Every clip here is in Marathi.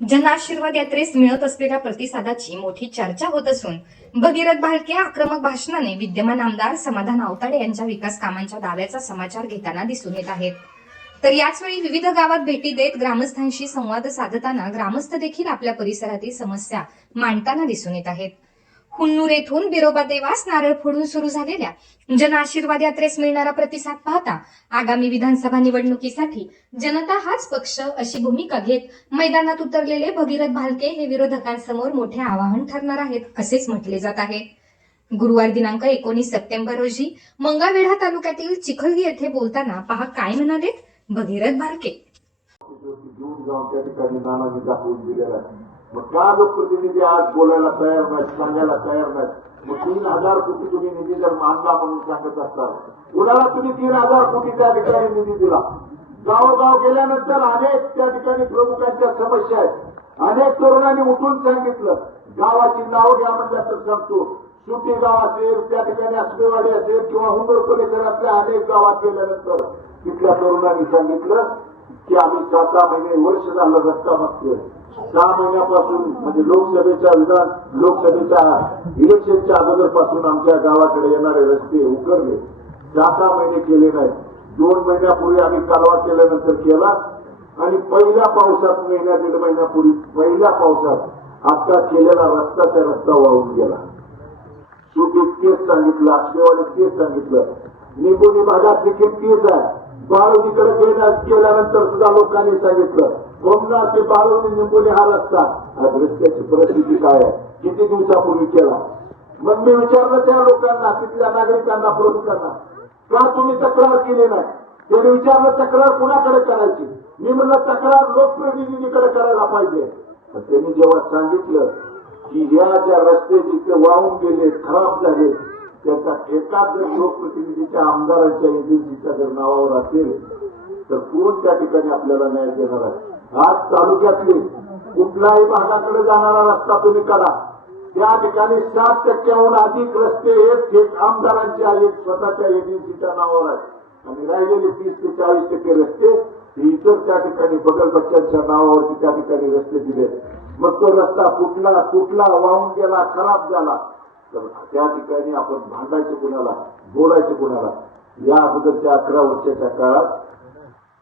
जनआशीर्वाद यात्रेस मिळत असलेल्या प्रतिसादाची मोठी चर्चा होत असून भगीरथ भालके आक्रमक भाषणाने विद्यमान आमदार समाधान आवताडे यांच्या विकास कामांच्या दाव्याचा समाचार घेताना दिसून येत आहेत. तर याचवेळी विविध गावात भेटी देत ग्रामस्थांशी संवाद साधताना ग्रामस्थ देखील आपल्या परिसरातील समस्या मांडताना दिसून येत आहेत. हुन्नूर येथून बिरोबा देवास नारळ फोडून सुरू झालेल्या जनआशीर्वाद यात्रेस मिळणारा प्रतिसाद पाहता आगामी विधानसभा निवडणुकीसाठी जनता हाच पक्ष अशी भूमिका घेत मैदानात उतरलेले भगीरथ भालके हे विरोधकांसमोर मोठे आवाहन ठरणार आहेत असेच म्हटले जात आहे. गुरुवार दिनांक एकोणीस सप्टेंबर रोजी मंगळवेढा तालुक्यातील चिखलगी येथे बोलताना पहा काय म्हणालेत भगीरथ भालके. त्या मग का लोकप्रतिनिधी आज बोलायला तयार नाहीत सांगायला तयार नाहीत. मग तीन हजार कोटी तुम्ही निधी जर मानला म्हणून सांगत असतात कुणाला तुम्ही तीन हजार कोटी त्या ठिकाणी निधी दिला? गावोगाव गेल्यानंतर अनेक त्या ठिकाणी प्रमुखांच्या समस्या आहेत. अनेक तरुणांनी उठून सांगितलं गावाची नाव घ्या म्हणलं तर सांगतो. सुटी गाव असेल त्या ठिकाणी आसमेवाडी असेल किंवा हुंदर परिसरातल्या अनेक गावात गेल्यानंतर तिथल्या तरुणांनी सांगितलं की आम्ही सहा सहा महिने वर्ष झालं रस्ता मागतोय सहा महिन्यापासून म्हणजे लोकसभेच्या विधान लोकसभेच्या इलेक्शनच्या अगोदरपासून आमच्या गावाकडे येणारे रस्ते उकरले. सहा सहा महिने केले नाही. दोन महिन्यापूर्वी आम्ही कालवा केल्यानंतर केला. आणि पहिल्या पावसात महिन्या दीड महिन्यापूर्वी पहिल्या पावसात आता केलेला रस्ताच्या रस्ता वाहून गेला. सुटीत तेच सांगितलं आशेवाडीत तेच सांगितलं. निगुणी भागात देखील तेच आहे. बाळवणीकडे गेल्या- गेल्यानंतर सुद्धा लोकांनी सांगितलं कोमना ते बाळवणी निंबोनी हा रस्ता. रस्त्याची परिस्थिती काय आहे? किती दिवसापूर्वी केला? मग मी विचारलं त्या लोकांना तिथल्या नागरिकांना प्रमुखांना का तुम्ही तक्रार केली नाही? त्यांनी विचारलं तक्रार कुणाकडे करायची? मी म्हणलं तक्रार लोकप्रतिनिधीकडे करायला पाहिजे. त्यांनी जेव्हा सांगितलं की ह्या ज्या रस्ते जिथे वाहून गेले खराब झाले त्याचा एकाच जर लोकप्रतिनिधीच्या आमदारांच्या एजन्सीच्या जर नावावर असेल तर कोण त्या ठिकाणी आपल्याला न्याय देणार आहे? आज तालुक्यातले कुठल्याही भागाकडे जाणारा रस्ता तुम्ही करा. त्या ठिकाणी सात टक्क्याहून अधिक रस्ते हे थेट आमदारांच्या एक स्वतःच्या एजन्सीच्या नावावर आहेत. आणि राहिलेले तीस ते चाळीस टक्के रस्ते हे इतर त्या ठिकाणी बगलबच्च्यांच्या नावावरती त्या ठिकाणी रस्ते दिले मग तो रस्ता कुठला तुटला वाहून गेला खराब झाला तर त्या ठिकाणी आपण भांडायचं कुणाला बोलायचं कुणाला या अगोदरच्या अकरा वर्षाच्या काळात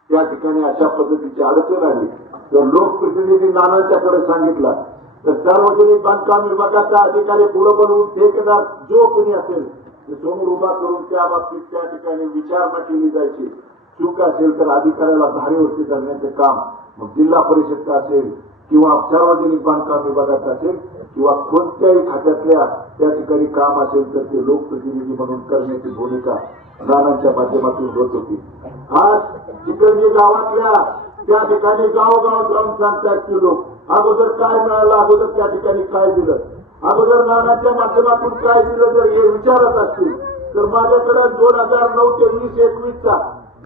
त्या ठिकाणी अशा पद्धतीची अडचण आली. तर लोकप्रतिनिधी नानांच्याकडे सांगितला तर सार्वजनिक बांधकाम विभागाचा अधिकारी पुढे बनवून ठेकेदार जो कोणी असेल ते समोर उभा करून त्या बाबतीत त्या ठिकाणी विचारणा केली जायची. चूक असेल तर अधिकाऱ्याला धारेवरती करण्याचे काम मग जिल्हा परिषदचं असेल किंवा सार्वजनिक बांधकाम विभागाचं असेल किंवा कोणत्याही खात्यातल्या त्या ठिकाणी काम असेल तर ते लोकप्रतिनिधी म्हणून करण्याची भूमिका नानांच्या माध्यमातून होत होती. आज चिकलगी गावातल्या त्या ठिकाणी गावोगाव जाऊन सांगतात की लोक. अगोदर काय मिळालं अगोदर त्या ठिकाणी काय दिलं? अगोदर नानाच्या माध्यमातून काय दिलं जर हे विचारत असतील तर माझ्याकडे दोन हजार नऊ ते वीस एकवीसचा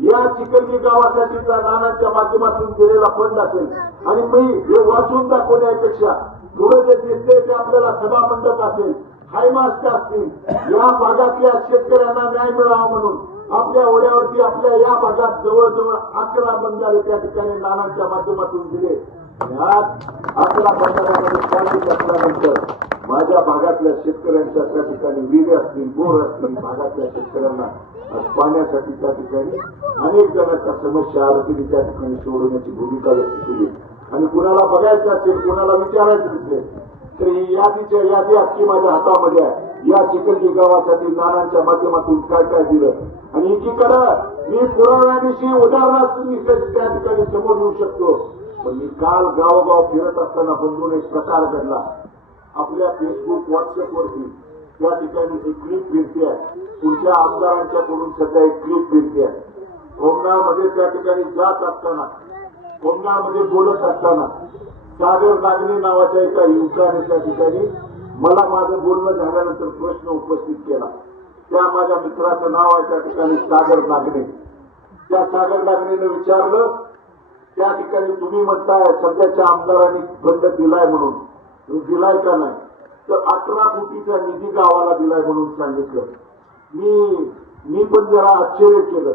या चिकलजी गावासाठीचा नानाच्या माध्यमातून दिलेला फंड असेल. आणि मी हे वाचून दाखवण्यापेक्षा थोडं जे दिसते ते आपल्याला सभामंडप असेल हायमास्ट असतील. या भागातल्या शेतकऱ्यांना न्याय मिळावा म्हणून आपल्या ओढ्यावरती आपल्या या भागात जवळजवळ अकरा बंधारे त्या ठिकाणी नानांच्या माध्यमातून दिले. आज अकरा बंधाऱ्यामध्ये शांती असल्यानंतर माझ्या भागातल्या शेतकऱ्यांच्या त्या ठिकाणी विहिरी असतील बोर असतील भागातल्या शेतकऱ्यांना पाण्यासाठी त्या ठिकाणी अनेक जणांच्या समस्या आरोग्य त्या ठिकाणी सोडवण्याची भूमिका व्यक्त केली. आणि कुणाला बघायचं असेल कुणाला विचारायचं असेल तर ही यादीच्या यादी अख्खी माझ्या हातामध्ये आहे. या चिखलजी गावासाठी नानांच्या माध्यमातून काय काय दिलं? आणि एकीकडं मी पुराव्याविषयी उदाहरणार्थ त्या ठिकाणी समोर येऊ शकतो. पण मी काल गावोगाव फिरत असताना बंधून एक प्रकार घडला. आपल्या फेसबुक व्हॉट्सअप वरती त्या ठिकाणी एक क्लिप फिरते आहे. पुढच्या आमदारांच्याकडून सध्या एक क्लिप फिरते आहे. कोरोनामध्ये त्या ठिकाणी जात असताना कोंडामध्ये बोलत असताना सागर नागने नावाच्या एका युवकाने त्या ठिकाणी मला माझं बोलणं झाल्यानंतर प्रश्न उपस्थित केला. त्या माझ्या मित्राचं नाव आहे त्या ठिकाणी सागर नागने त्या सागर नागनेनं विचारलं त्या ठिकाणी तुम्ही म्हणताय सध्याच्या आमदारांनी बंड दिलाय म्हणून. दिलाय का नाही? तर अठरा कोटीचा निधी गावाला दिलाय म्हणून सांगितलं. मी मी पण जरा आश्चर्य केलं.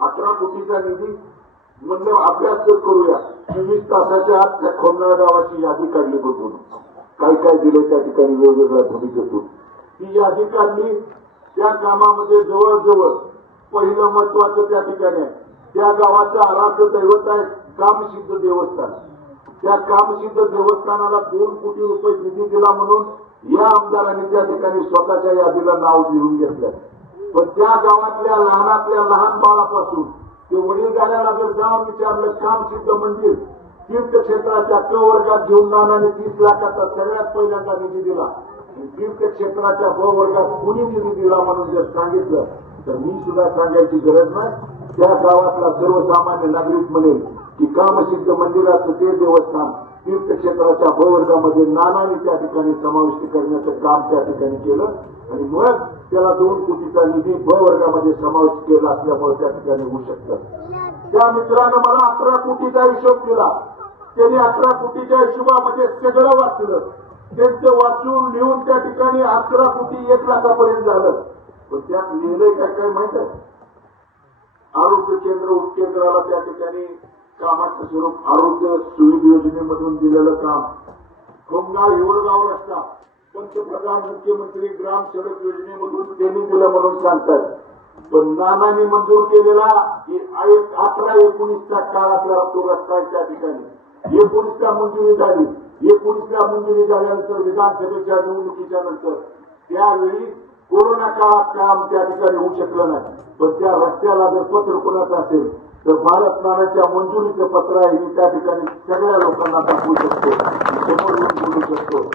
अठरा कोटीचा निधी म्हणलं अभ्यास तर करूया. चोवीस तासाच्या आत त्या खोमनाळ गावाची यादी काढली बघून. काय काय दिले त्या ठिकाणी वेगवेगळ्या भूमिकेतून. ती यादी काढली त्या कामामध्ये जवळजवळ पहिलं महत्वाचं त्या ठिकाणी आहे. त्या गावाचं आराध्य दैवत आहे कामसिद्ध देवस्थान. त्या कामसिद्ध देवस्थानाला दोन कोटी रुपये निधी दिला म्हणून या आमदारांनी त्या ठिकाणी स्वतःच्या यादीला नाव लिहून घेतलं. पण त्या गावातल्या लहानातल्या लहान बाळापासून ते वडील झाल्याला जर जाऊन विचारलं कामसिद्ध मंदिर तीर्थक्षेत्राच्या क वर्गात घेऊन नानाने तीस लाखाचा सगळ्यात पहिल्यांदा निधी दिला. तीर्थक्षेत्राच्या ब वर्गात कुणी निधी दिला म्हणून जर सांगितलं तर मी सुद्धा सांगायची गरज नाही. त्या गावातला सर्वसामान्य नागरिक म्हणेल की कामसिद्ध मंदिराचं ते देवस्थान तीर्थक्षेत्राच्या भवर्गामध्ये वर्गामध्ये नानाने त्या ठिकाणी समाविष्ट करण्याचं काम त्या ठिकाणी केलं. आणि मग त्याला दोन कोटीचा निधी भवर्गामध्ये वर्गामध्ये समाविष्ट केला असल्यामुळे त्या ठिकाणी होऊ शकतं. त्या मित्रानं मला अकरा कोटीचा हिशोब केला. त्यांनी अकरा कोटीच्या हिशोबामध्ये सगळं वाचलं. त्यांचं वाचून लिहून त्या ठिकाणी अकरा कोटी एक लाखापर्यंत झालं. पण त्यात लिहिलंय काय काय माहीत आहे? आरोग्य केंद्र उपकेंद्राला त्या ठिकाणी कामाचं स्वरूप आरोग्य सुविधा योजनेमधून दिलेलं काम. कोमगाव हिवरगाव रस्ता. पंतप्रधान मुख्यमंत्री ग्राम सडक योजनेमधून त्यांनी दिलं म्हणून सांगतात. पण नानांनी मंजूर केलेला अकरा अठरा एकोणीसच्या काळातला तो रस्ता आहे त्या ठिकाणी. एकोणीसला मंजुरी झाली. एकोणीसला मंजुरी झाल्यानंतर विधानसभेच्या निवडणुकीच्या नंतर त्यावेळी कोरोना काळात काम त्या ठिकाणी होऊ शकलं नाही. पण त्या रस्त्याला जर पत्र कोणाचं असेल तर भारत नानाच्या मंजुरीचं पत्र आहे मी त्या ठिकाणी सगळ्या लोकांना दाखवू शकतो. समोर येऊन बोलू शकतो.